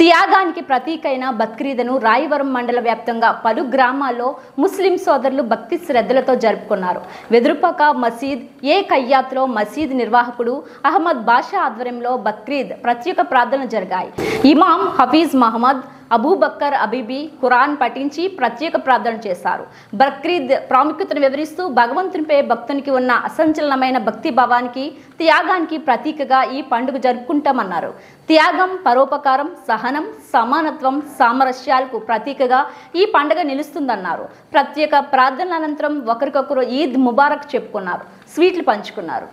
త్యాగానికి ప్రతీకైన బక్రీద్ను రాయవరం మండల వ్యాప్తంగా పలు గ్రామాల్లో ముస్లిం సోదరులు భక్తి శ్రద్ధలతో జరుపుకున్నారు. వెదురుపాక మసీద్ ఏ కయ్యాత్లో మసీద్ నిర్వాహకుడు అహ్మద్ బాషా ఆధ్వర్యంలో బక్రీద్ ప్రత్యేక ప్రార్థనలు జరిగాయి. ఇమాం హఫీజ్ మహమ్మద్ అబూబక్కర్ అబీబీ ఖురాన్ పఠించి ప్రత్యేక ప్రార్థన చేశారు. బక్రీద్ ప్రాముఖ్యతను వివరిస్తూ భగవంతునిపై భక్తునికి ఉన్న అసంచలనమైన భక్తి భావానికి, త్యాగానికి ప్రతీకగా ఈ పండుగ జరుపుకుంటామన్నారు. త్యాగం, పరోపకారం, సహనం, సమానత్వం, సామరస్యాలకు ప్రతీకగా ఈ పండుగ నిలుస్తుందన్నారు. ప్రత్యేక ప్రార్థనల అనంతరం ఒకరికొకరు ఈద్ ముబారక్ చెప్పుకున్నారు, స్వీట్లు పంచుకున్నారు.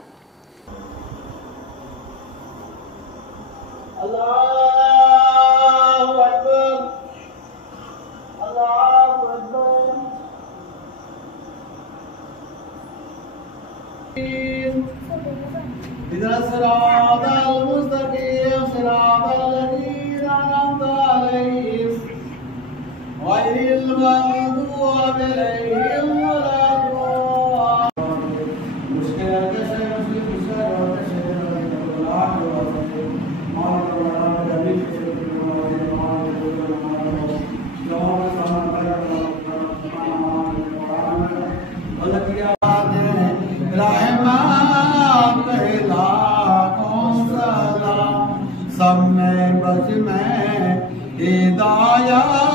सब में बज में हिदायत